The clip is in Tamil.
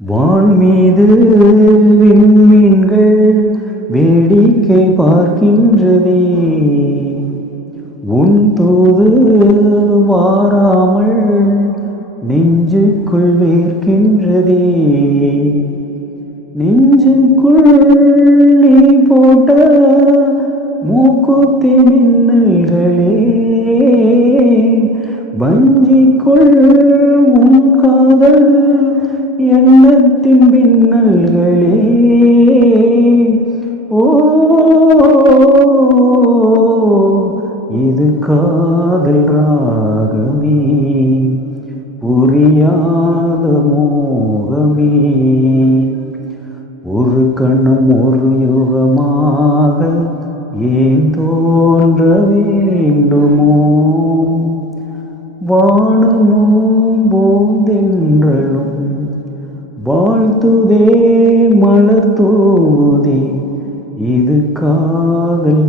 வான் மீது விண்மீன்கள் வேடிக்கை பார்க்கின்றதே, உன் தூது வாராமல் நெஞ்சுக்குள் வேர்க்கின்றதே. நெஞ்சுக்குள் நீ போட்ட மூக்குத்தி மின்னல்களே, வஞ்சிக்குள் உன் காதல் எண்ணத்தின் பின்னல்களே. ஓ, இது காதல் ராகமே, புரியாத மோகமே. ஒரு கணம் ஒரு யுகமாக ஏன் தோன்ற வேண்டுமோ? வானமும் போந்தென்றலும் வாழ்த்துதே, மலர் தூதே, இது காதல்